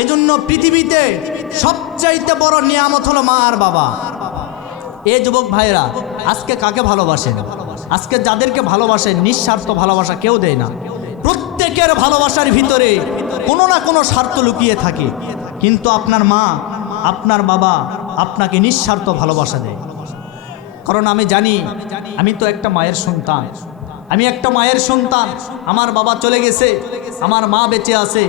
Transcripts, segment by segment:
এই জন্য পৃথিবীতে সবচাইতে বড় নিয়ামত হলো মা আর বাবা। এ যুবক ভাইরা আজকে কাকে ভালোবাসেন? আজকে যাদেরকে ভালোবাসেন, নিঃস্বার্থ ভালোবাসা কেউ দেয় না। প্রত্যেকের ভালোবাসার ভিতরে কোনো না কোনো স্বার্থ লুকিয়ে থাকে। কিন্তু আপনার মা, আপনার বাবা আপনাকে নিঃস্বার্থ ভালোবাসা দেয়। কারণ আমি জানি, আমি তো একটা মায়ের সন্তান। আমি একটা মায়ের সন্তান, আমার বাবা চলে গেছে, আমার মা বেঁচে আছে।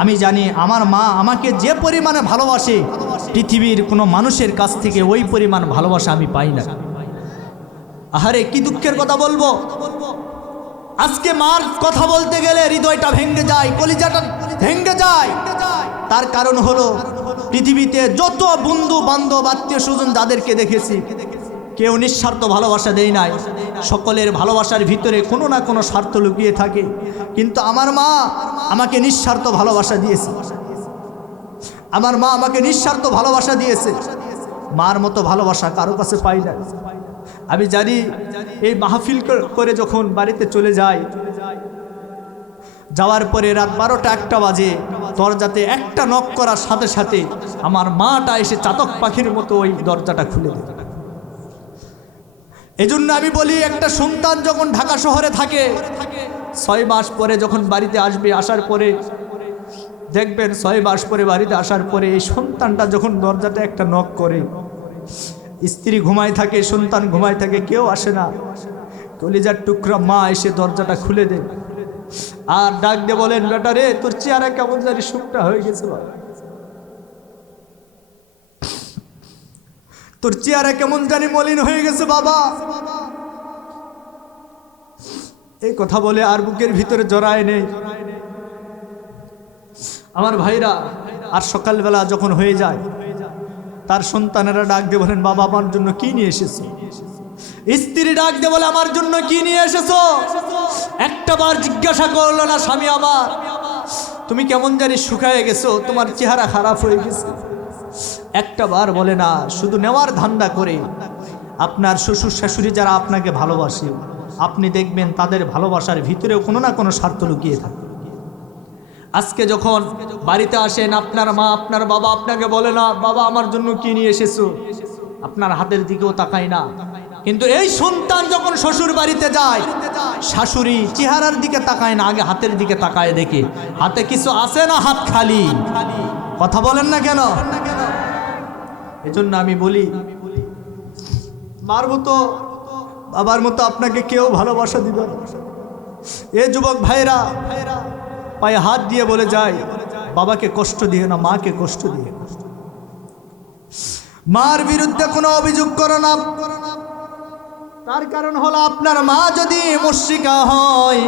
আমি জানি আমার মা আমাকে যে পরিমাণে ভালোবাসে, পৃথিবীর কোনো মানুষের কাছ থেকে ওই পরিমাণ ভালোবাসা আমি পাই না। আহারে, কি দুঃখের কথা বলব? আজকে মার কথা বলতে গেলে হৃদয়টা ভেঙে যায়, কলিজাটা ভেঙে যায়। তার কারণ হলো, পৃথিবীতে যত বন্ধু বান্ধব আত্মীয় স্বজন যাদেরকে দেখেছি কেউ নিঃস্বার্থ ভালোবাসা দেয় নাই। সকলের ভালোবাসার ভিতরে কোনো না কোনো স্বার্থ লুকিয়ে থাকে। কিন্তু আমার মা আমাকে নিঃস্বার্থ ভালোবাসা দিয়েছে। আমার মা আমাকে নিঃস্বার্থ ভালোবাসা দিয়েছে। মার মতো ভালোবাসা কারও কাছে পাই না। আমি জানি এই মাহফিল করে যখন বাড়িতে চলে যায় যাওয়ার পরে রাত বারোটা একটা বাজে, দরজাতে একটা নক করার সাথে সাথে আমার মাটা এসে চাতক পাখির মতো ওই দরজাটা খুলে দেয় এজন্য আমি বলি, একটা সন্তান যখন ঢাকা শহরে থাকে, ছয় মাস পরে যখন বাড়িতে আসবে, আসার পরে দেখবেন ছয় মাস পরে বাড়িতে আসার পরে এই সন্তানটা যখন দরজাটা একটা নক করে, স্ত্রী ঘুমায় থাকে, সন্তান ঘুমায় থাকে, কেউ আসে না কলিজার টুকরা মা এসে দরজাটা খুলে দেয় আর ডাক দিয়ে বলেন, বেটা রে, তোর চেহারা কেমন জানি সুখটা হয়ে গেছে বাবা। তোর চেহারা কেমন জানি মলিন হয়ে গেছে, বাবা। এই কথা বলে আর বুকের ভিতরে জড়ায় নেই। আমার ভাইরা, আর সকালবেলা যখন হয়ে যায়, তার সন্তানেরা ডাক দিয়ে বলেন, বাবা, আমার জন্য কি নিয়ে এসেছ? স্ত্রী ডাক দিয়ে বলে, আমার জন্য কি নিয়ে এসেছ? একটা বার জিজ্ঞাসা করল, না, স্বামী, আমার। তুমি কেমন জানি শুকায় গেছো, তোমার চেহারা খারাপ হয়ে গেছে। একটা বার বলে না, শুধু নেওয়ার ধান্দা করে। আপনার শ্বশুর শাশুড়ি যারা আপনাকে ভালোবাসে, আপনি দেখবেন তাদের ভালোবাসার ভিতরেও কোনো না কোনো স্বার্থ লুকিয়ে থাকে। আজকে যখন বাড়িতে আসেন, আপনার মা, আপনার বাবা আপনাকে বলে না, বাবা, আমার জন্য কি নিয়ে এসেছ? আপনার হাতের দিকেও তাকায় না। কিন্তু এই সন্তান যখন শ্বশুর বাড়িতে যায়, শাশুড়ি চেহারার দিকে তাকায় না, আগে হাতের দিকে তাকায় দেখে, হাতে কিছু আছে না হাত খালি? কথা বলেন না কেন? এজন্য আমি বলি মার মতো বাবার মতো আপনাকে কেউ ভালোবাসা দিবে এ যুবক ভাইরা, পায়ে হাত দিয়ে বলে যায়, বাবাকে কষ্ট দিয়ে না, মাকে কষ্ট দিয়ে মার বিরুদ্ধে কোনো অভিযোগ করো না। তার কারণ হলো আপনার মা যদি মুশ্রিকা হয়,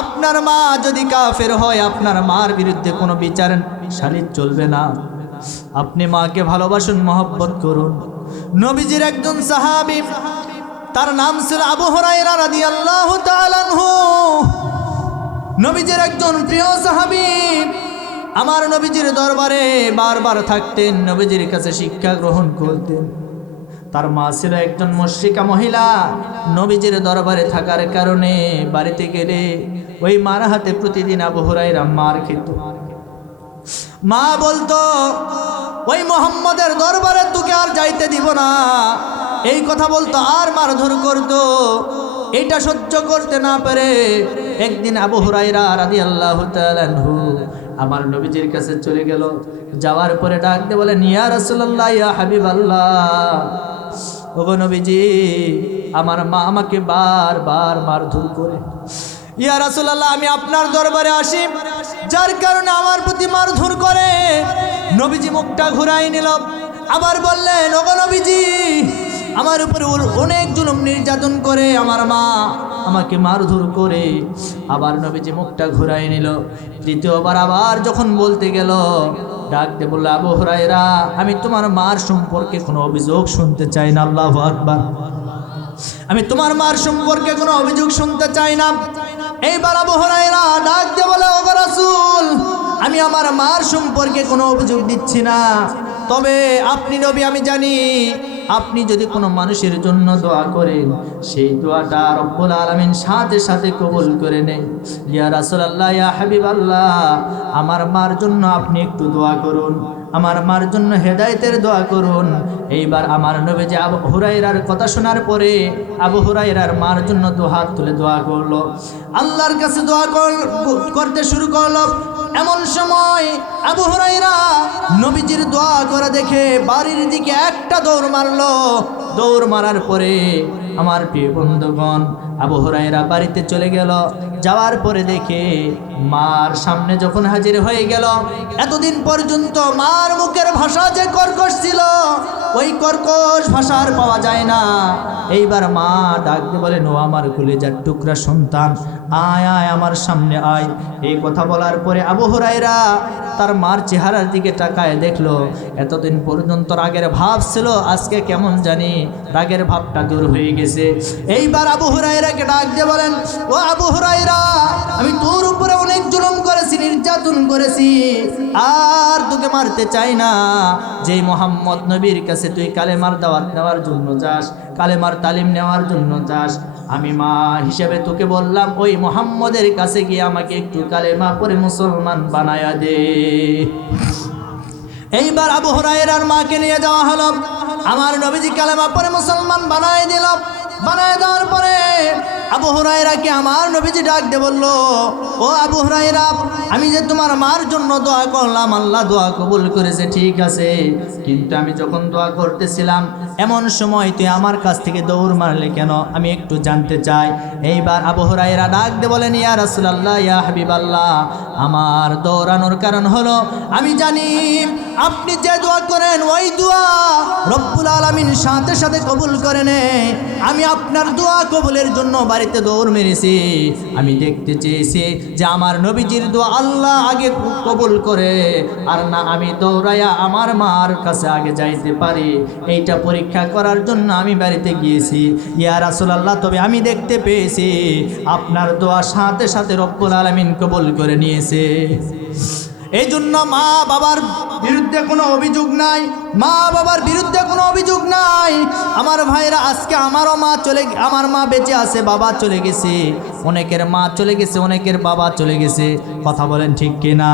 আপনার মা যদি কাফের হয়, আপনার মার বিরুদ্ধে কোনো বিচার সালিত চলবে না। আপনি মাকে ভালোবাসুন, মহব্বত করুন। নবীজির একজন সাহাবী, তার নাম ছিল আবু হরাইরা আনহু। নবীজির একজন প্রিয় সাহাবী, আমার নবীজির দরবারে বারবার থাকতেন, নবীজির কাছে শিক্ষা গ্রহণ করতেন। তার মা ছিল একজন মুশ্রিকা মহিলা, নবীজির দরবারে থাকার কারণে বাড়িতে গেলে ওই মার হাতে প্রতিদিন আবহরাইরা মার খেত। মা বলতো, ওই মোহাম্মদের দরবারে তোকে আর যাইতে দিব না। এই কথা বলতো, আর মারধর করতো। এটা সহ্য করতে না পারে একদিন আবু হুরাইরা রাদি আল্লাহ আমার নবীজির কাছে চলে গেল। যাওয়ার পরে ডাক দিয়ে বলে নিয়া রসুল্লাহ ইয়া হাবিব আল্লাহ ওগো নবীজি, আমার মা আমাকে বারবার মারধর করে। ইয়া রাসূলুল্লাহ, আমি আপনার দরবারে আসি। যার কারণে আমার প্রতি মারধর করে। নবীজি মুখটা ঘুরাই নিল। আবার বললেন নবীজি, আমার উপরে অনেক জুলুম নির্যাতন করে আমার মা আমাকে মারধর করে। আবার নবীজি মুখটা ঘুরাই নিল। দ্বিতীয়বার আবার যখন বলতে গেল, ডাকতে বলল, আবু হরাইরা আমি তোমার মার সম্পর্কে কোনো অভিযোগ শুনতে চাই না, আল্লাহ আকবার। আমি তোমার মার সম্পর্কে কোনো অভিযোগ শুনতে চাই না। এইবার আবু আমি আমার মার সম্পর্কে কোনো অভিযোগ দিচ্ছি না। তবে আপনি নবী, আমি জানি। আপনি যদি কোনো মানুষের জন্য দোয়া করেন, সেই দোয়াটা রব্বুল আলমিন সাথে সাথে কবুল করে নেই ইয়া রাসূলুল্লাহ, ইয়া হাবিব আল্লাহ আমার মার জন্য আপনি একটু দোয়া করুন। আমার মার জন্য হেদায়েতের দোয়া করুন। এইবার আমার নবী যে আবু হুরাইরার কথা শোনার পরে আবু হুরাইরার মার জন্য দুহাত তুলে দোয়া করল। আল্লাহর কাছে দোয়া কর- করতে শুরু করল। এমন সময় আবু হুরাইরা নবীজির দোয়া করে দেখে বাড়ির দিকে একটা দৌড় মারলো। দৌড় মারার পরে আমার প্রিয় বন্ধুগণ, আবু হুরাইরা বাড়িতে চলে গেল। যাওয়ার পরে দেখে মার সামনে যখন হাজির হয়ে গেল, এতদিন পর্যন্ত মার মুখের ভাষা যে কর্কশ ছিল, ওই কর্কশ ভাষা আর পাওয়া যায় না। এইবার মা ডাকতে বলেন ও আমার কলেজার টুকরা সন্তান, আয় আয়, আমার সামনে আয়। এই কথা বলার পরে আবু হুরাইরা তার মার চেহারার দিকে তাকায়, দেখল, এতদিন পর্যন্ত রাগের ভাব ছিল, আজকে কেমন জানি রাগের ভাবটা দূর হয়ে গেছে। এইবার আবু হুরাইরাকে ডাক দিয়ে বলেন, ও আবু হুরাইরা আমি তোর উপরে অনেক জুলুম করেছি, নির্যাতন করেছি। আর তোকে মারতে চাই না। যেই মোহাম্মদ নবীর কাছে তুই কালেমার দাওয়াত নেওয়ার জন্য যাস, কালেমার তালিম নেওয়ার জন্য যাস, আমি মা হিসেবে তোকে বললাম, ওই মোহাম্মদের কাছে গিয়ে আমাকে একটু কালেমা পরে মুসলমান বানায়া দে। এইবার আবু হরাইরার মাকে নিয়ে যাওয়া হলো। আমার নবীজি কালেমা পরে মুসলমান বানায় দিল। বানায় দেওয়ার পরে আবু হুরাইরাকে আমার নবীজি ডাক দিয়ে বলল? ও আবু হুরাইরা আমি যে তোমার মার জন্য দোয়া করলাম, আল্লাহ দোয়া কবুল করেছে, ঠিক আছে। কিন্তু আমি যখন দোয়া করতেছিলাম, এমন সময় তুই আমার কাছ থেকে দৌড় মারলে কেন? আমি একটু জানতে চাই। এইবার আবু হুরাইরা ডাক দিয়ে বলেন, ইয়া রাসূলুল্লাহ, ইয়া হাবিবাল্লাহ। আমার দৌড়ানোর কারণ হলো, আমি জানি আপনি যে দোয়া করেন, ওই দোয়া রব্বুল আলামিন সাথে সাথে কবুল করে নে আমি আপনার দোয়া কবুলের জন্য বাড়িতে দৌড় মেরেছি। আমি দেখতে চেয়েছি যে আমার নবীজির দোয়া আল্লাহ আগে কবুল করে, আর না আমি দৌড়াইয়া আমার মার কাছে আগে যাইতে পারি। এইটা পরীক্ষা করার জন্য আমি বাড়িতে গিয়েছি। ইয়া রাসুল আল্লাহ তবে আমি দেখতে পেয়েছি, আপনার দোয়া সাথে সাথে রব্বুল আলামিন কবুল করে নিয়েছে। এই জন্য মা বাবার বিরুদ্ধে কোনো অভিযোগ নাই। মা বাবার বিরুদ্ধে কোনো অভিযোগ নাই। আমার ভাইরা আজকে আমারও মা চলে আমার মা বেঁচে আছে, বাবা চলে গেছে। অনেকের মা চলে গেছে, অনেকের বাবা চলে গেছে। কথা বলেন ঠিক কিনা?